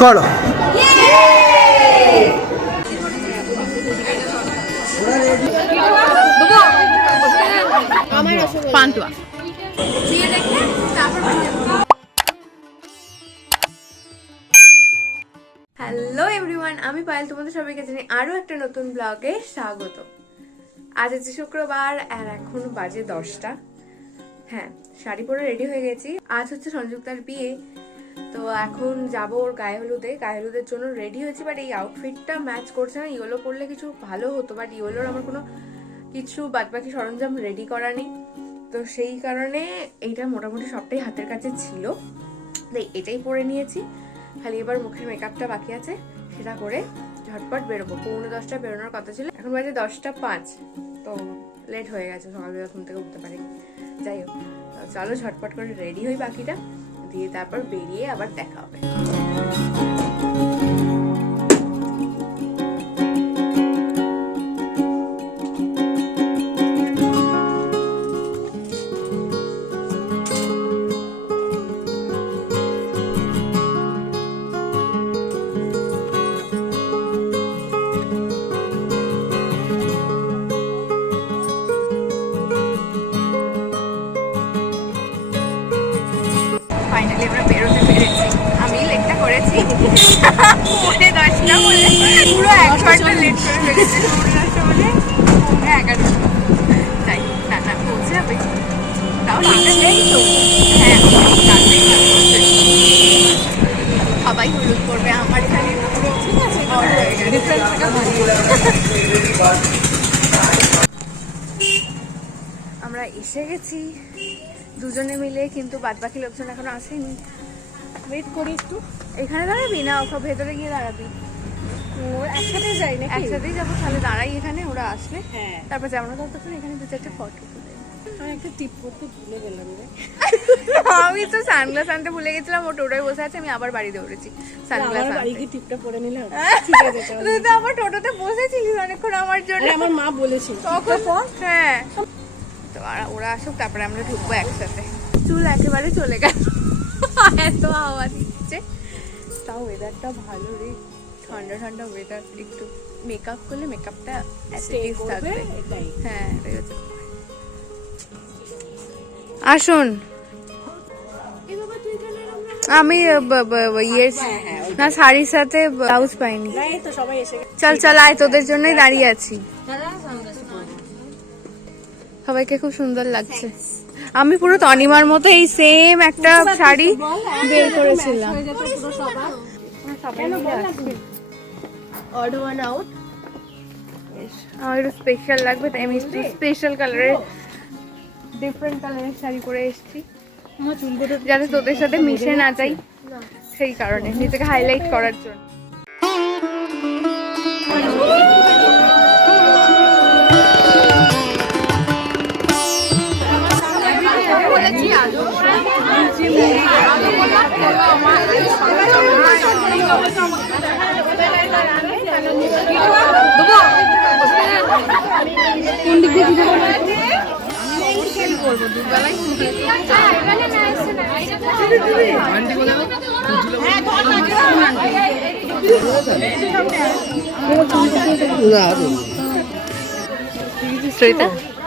করো। Pantua hello everyone, আমি পায়েল, তোমাদের সবাইকে জানি আরো একটা নতুন ব্লগে স্বাগত। আজ হচ্ছে শুক্রবার আর এখন বাজে 10টা। হ্যাঁ, শাড়ি পরে রেডি হয়ে গেছি। আজ হচ্ছে সংযুক্তার বিয়ে, তো এখন যাবো ওর গায়ে হলুদের জন্য রেডি হয়েছি। বাট এই আউটফিটটা ম্যাচ করছে না। ইয়েলো পরলে কিছু ভালো হতো, বাট ইয়েলোর আমার কোনো কিছু বাদবাকি সরঞ্জাম রেডি করা নেই। তো সেই কারণে এইটা মোটামুটি সবটাই হাতের কাছে ছিল, তাই এটাই পরে নিয়েছি। খালি এবার মুখের মেকআপটা বাকি আছে, সেটা করে ঝটপট বেরোবো। 9:45 বেরোনোর কথা ছিল, এখন বাজে 10:05। তো লেট হয়ে গেছে, সকালবেলা ঘুম থেকে উঠতে পারিনি। যাই হোক, চলো ঝটপট করে রেডি হই, বাকিটা দিয়ে তারপর বেরিয়ে আবার দেখা হবে। ফাইনালি আমরা বেরোতে পেরেছি। আমি লেটটা করেছি, 10:10 বলে পুরো 1 ঘন্টা লেট করে ফেলেছি। 10:10 বলে 11:00। তাই না না পৌঁছে যাবে, তাও নেই তো। হ্যাঁ, সবাই হলুদ করবে, আমার খালি পুরো ঠিক আছে হয়ে গেছে। আমরা এসে গেছি দুজনে মিলে, কিন্তু বাদবাকি লোকজন এখনো আসেনি। ওয়েট করি একটু। এখানে দাঁড়াবি না, সব ভেতরে গিয়ে দাঁড়াবি। একসাথে যাই না, একসাথেই যাবো। তাহলে দাঁড়াই এখানে, ওরা আসলে তারপর যেমন তখন এখানে 2-4টে ফটো তুলে। আমি একটা টিপ করতে ভুলে গেলাম রে। আমি তো সানগ্লাস আনতে ভুলে গেছিলাম, ও টোটোয় বসে আছে, আমি আবার বাড়ি দৌড়েছি সানগ্লাস আনতে। বাড়ি গিয়ে টিপটা পরে নিলাম, ঠিক আছে। তুই তো আবার টোটোতে বসেছিলিস অনেকক্ষণ আমার জন্য, আমার মা বলেছিল তখন। হ্যাঁ, তো ওরা আসুক, তারপরে আমরা ঢুকবো একসাথে। চুল একেবারে চলে গেল, এত হাওয়া দিচ্ছে। তাও ওয়েদারটা ভালো রে, ঠান্ডা ঠান্ডা ওয়েদার। একটু মেকআপ করলে মেকআপটা থাকবে। হ্যাঁ, আসুন। আমি ইয়ে না, শাড়ির সাথে ব্লাউজ পাইনি। চল চল আয়, তোদের জন্যই দাঁড়িয়ে আছি। সবাইকে খুব সুন্দর লাগছে। আমি পুরো তনিমার মতো এই সেম একটা শাড়ি বের করেছিলাম। আমার একটু স্পেশাল লাগবে, তাই আমি একটু স্পেশাল কালারের, ডিফারেন্ট কালারের শাড়ি পরে এসেছি, যাতে তোদের সাথে মিশে না যাই, সেই কারণে নিজেকে হাইলাইট করার জন্য।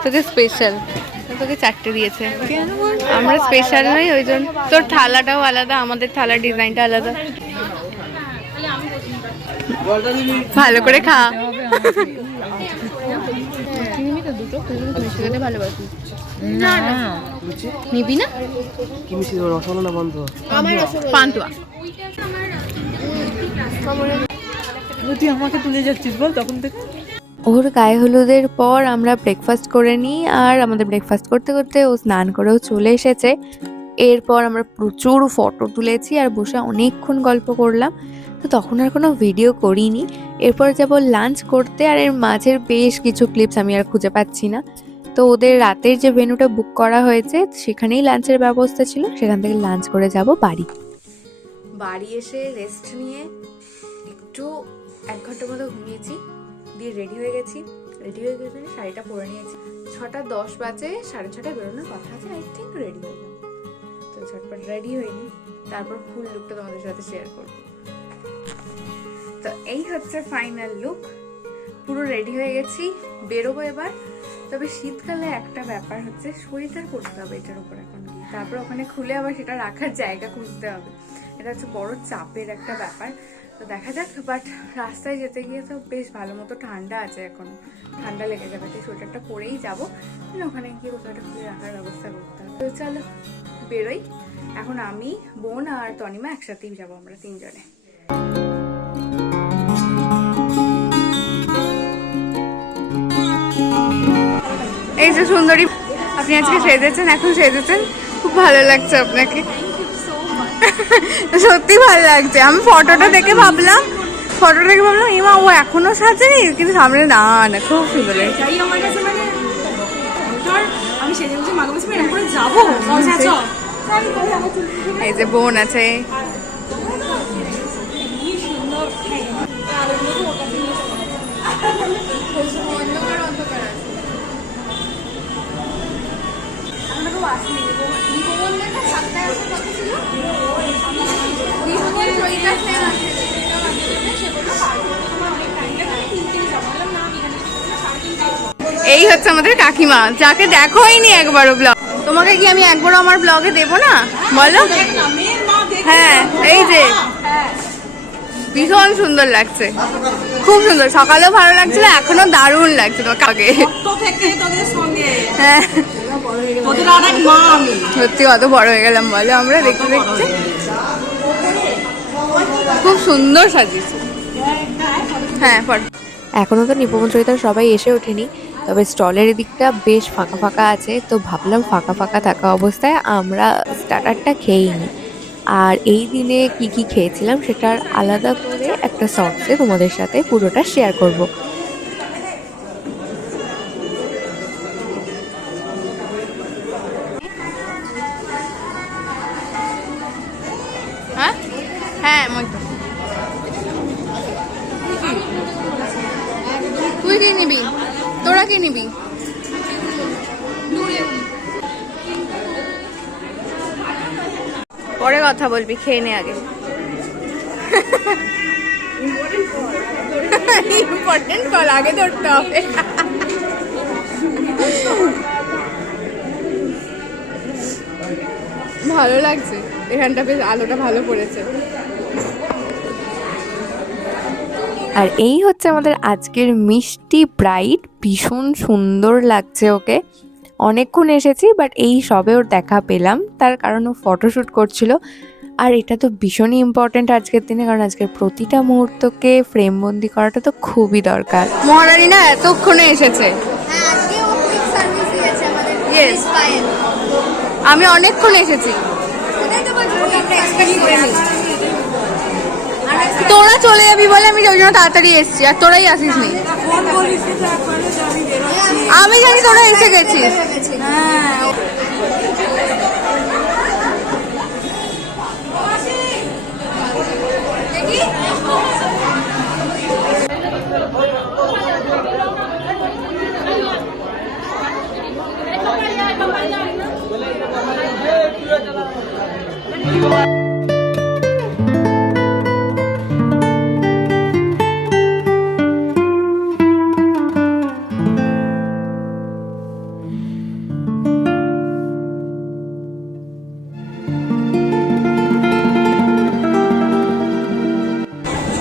তোকে স্পেশাল, তোকে 4টে দিয়েছে। আমরা স্পেশাল নই, ওই জন্য তোর থালাটাও আলাদা, আমাদের থালার ডিজাইনটা আলাদা। ভালো করে খা। নিবি না? পান্তুয়া তুই আমাকে তুলে যাচ্ছিস বল তখন থেকে। ওর গায়ে হলুদের পর আমরা ব্রেকফাস্ট করে নিই, আর আমাদের ব্রেকফাস্ট করতে করতে ও স্নান করেও চলে এসেছে। এরপর আমরা প্রচুর ফটো তুলেছি আর বসে অনেকক্ষণ গল্প করলাম। তো তখন আর কোনো ভিডিও করিনি। এরপর যাব লাঞ্চ করতে, আর এর মাঝের বেশ কিছু ক্লিপস আমি আর খুঁজে পাচ্ছি না। তো ওদের রাতের যে ভেন্যুটা বুক করা হয়েছে সেখানেই লাঞ্চের ব্যবস্থা ছিল, সেখান থেকে লাঞ্চ করে যাব বাড়ি। বাড়ি এসে রেস্ট নিয়ে একটু 1 ঘন্টার মতো ঘুমিয়েছি, দিয়ে রেডি হয়ে গেছি। শাড়িটা পরে নিয়েছি। 6:10 বাজে, 6:30 বেরোনোর কথা আছে। আই থিঙ্ক রেডি হয়ে যাবো। তো ঝটপট রেডি হয়নি, তারপর ফুল লুকটা তোমাদের সাথে শেয়ার করবো। এই হচ্ছে ফাইনাল লুক, পুরো রেডি হয়ে গেছি, বেরোবো এবার। তবে শীতকালে একটা ব্যাপার হচ্ছে সোয়েটার পরতে হবে এটার উপর এখন গিয়ে, তারপর ওখানে খুলে আবার সেটা রাখার জায়গা খুঁজতে হবে, এটা হচ্ছে বড় চাপের একটা ব্যাপার। তো দেখা যাক, বাট রাস্তায় যেতে গিয়ে তো বেশ ভালো মতো ঠান্ডা আছে, এখনো ঠান্ডা লেগে যাবে, তাই সোয়েটারটা পরেই যাবো, ওখানে গিয়ে কোথাও একটা খুলে রাখার ব্যবস্থা করতে হবে। তো চলো বেরোই এখন, আমি বোন আর তনিমা একসাথেই যাবো আমরা তিনজনে। এই যে সুন্দরী, আপনি আজকে সেজেছেন, এখন সেজেছেন, খুব ভালো লাগছে আপনাকে, সত্যি ভালো লাগছে। আমি ফটোটা দেখে ভাবলাম ইমা ও এখনো সাজেনি, কিন্তু সামনে না না খুব সুন্দর লাগছে। এই যে বোন আছে, এই হচ্ছে আমাদের কাকিমা, যাকে দেখোইনি একবারও ব্লগ। তোমাকে কি আমি একবারও আমার ব্লগে দেবো না বলো? হ্যাঁ এই যে ভীষণ সুন্দর লাগছে, খুব সুন্দর, সকালেও ভালো লাগছিল, এখনো দারুণ লাগছে তোমাকে আগে। হ্যাঁ সত্যি কত বড় হয়ে গেলাম বলো আমরা দেখতে দেখতে, খুব সুন্দর সাজিয়েছে। হ্যাঁ এখনো তো নিপমন্ত্রিতা সবাই এসে ওঠেনি, তবে স্টলের দিকটা বেশ ফাঁকা ফাঁকা আছে, তো ভাবলাম ফাঁকা ফাঁকা থাকা অবস্থায় আমরা স্টার্টারটা খেয়েই নিই। আর এই দিনে কি কি খেয়েছিলাম সেটার আলাদা করে একটা শর্টসে তোমাদের সাথে পুরোটা শেয়ার করব। হ্যাঁ তুই কি নিবি, তোরা কি নিবি? পরে কথা বলবি, খেয়ে নে আগে। ইম্পর্টেন্ট কল আগে ধরতে হবে। ভালো লাগছে এখানটা, বেশ আলোটা ভালো পড়েছে। আর এই হচ্ছে আমাদের আজকের মিষ্টি ব্রাইড, ভীষণ সুন্দর লাগছে ওকে। অনেকক্ষণ এসেছি বাট এই সবে ওর দেখা পেলাম, তার কারণ ও ফটোশ্যুট করছিল। আর এটা তো ভীষণই ইম্পর্টেন্ট আজকের দিনে, কারণ আজকের প্রতিটা মুহূর্তকে ফ্রেমবন্দি করাটা তো খুবই দরকার। মহারানী না এতক্ষণে এসেছে, আমি অনেকক্ষণ এসেছি, তোরা চলে যাবি বলে আমি ওই জন্য তাড়াতাড়ি এসেছি, আর তোরাই আসিস নি। আমি জানি তোরা এসে গেছিস।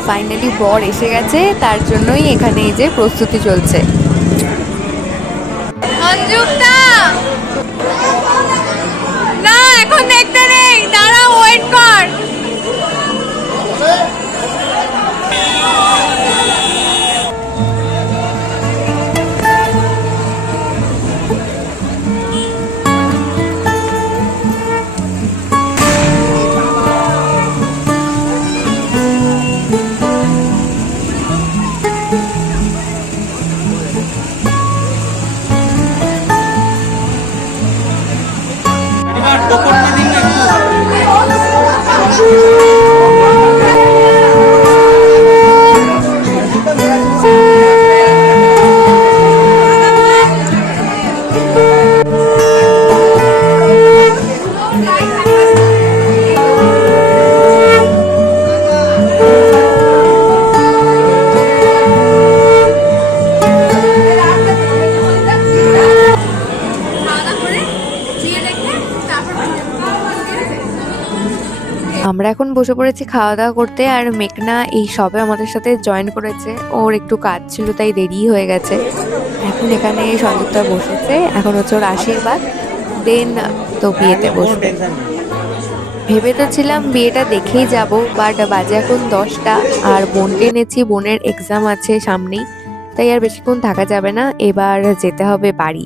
ফাইনালি বর এসে গেছে, তার জন্যই এখানে এই যে প্রস্তুতি চলছে। না এখন দেখতে নেই, দাঁড়া ওয়েট কর। বসে পড়েছি খাওয়া দাওয়া করতে। আর মেঘনা এই সবে আমাদের সাথে জয়েন করেছে, ওর একটু কাজ ছিল তাই দেরি হয়ে গেছে। এখন এখানে সংযুক্তা বসেছে, এখন হচ্ছে ওর আশীর্বাদ, দেন তো বিয়েতে বসবে। ভেবে তো ছিলাম বিয়েটা দেখেই যাব, বাট বাজে এখন 10টা, আর বোনকে এনেছি, বোনের এক্সাম আছে সামনেই, তাই আর বেশিক্ষণ থাকা যাবে না, এবার যেতে হবে বাড়ি।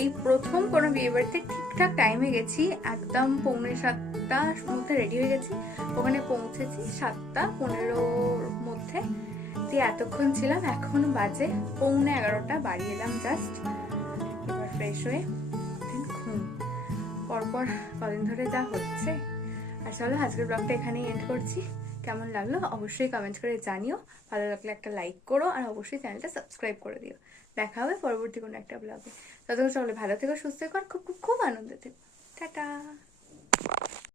এই প্রথম কোনো বিয়ে বাড়িতে ঠিকঠাক টাইমে গেছি, একদম 6:45টার মধ্যে রেডি হয়ে গেছি, ওখানে পৌঁছেছি 7:15-র মধ্যে। দিয়ে এতক্ষণ ছিলাম, এখন বাজে 11:45, বাড়ি এলাম জাস্ট। এবার ফ্রেশ হয়ে ঘুম, পরপর কদিন ধরে যা হচ্ছে। আর চলো আজকের ব্লগটা এখানেই এন্ড করছি। কেমন লাগলো অবশ্যই কমেন্ট করে জানিও, ভালো লাগলে একটা লাইক করো, আর অবশ্যই চ্যানেলটা সাবস্ক্রাইব করে দিও। দেখা হবে পরবর্তী কোনো একটা ব্লগে। ততক্ষণ চলো ভালো থেকো, সুস্থ থেকো, আর খুব খুব খুব আনন্দ থেকো। টাটা।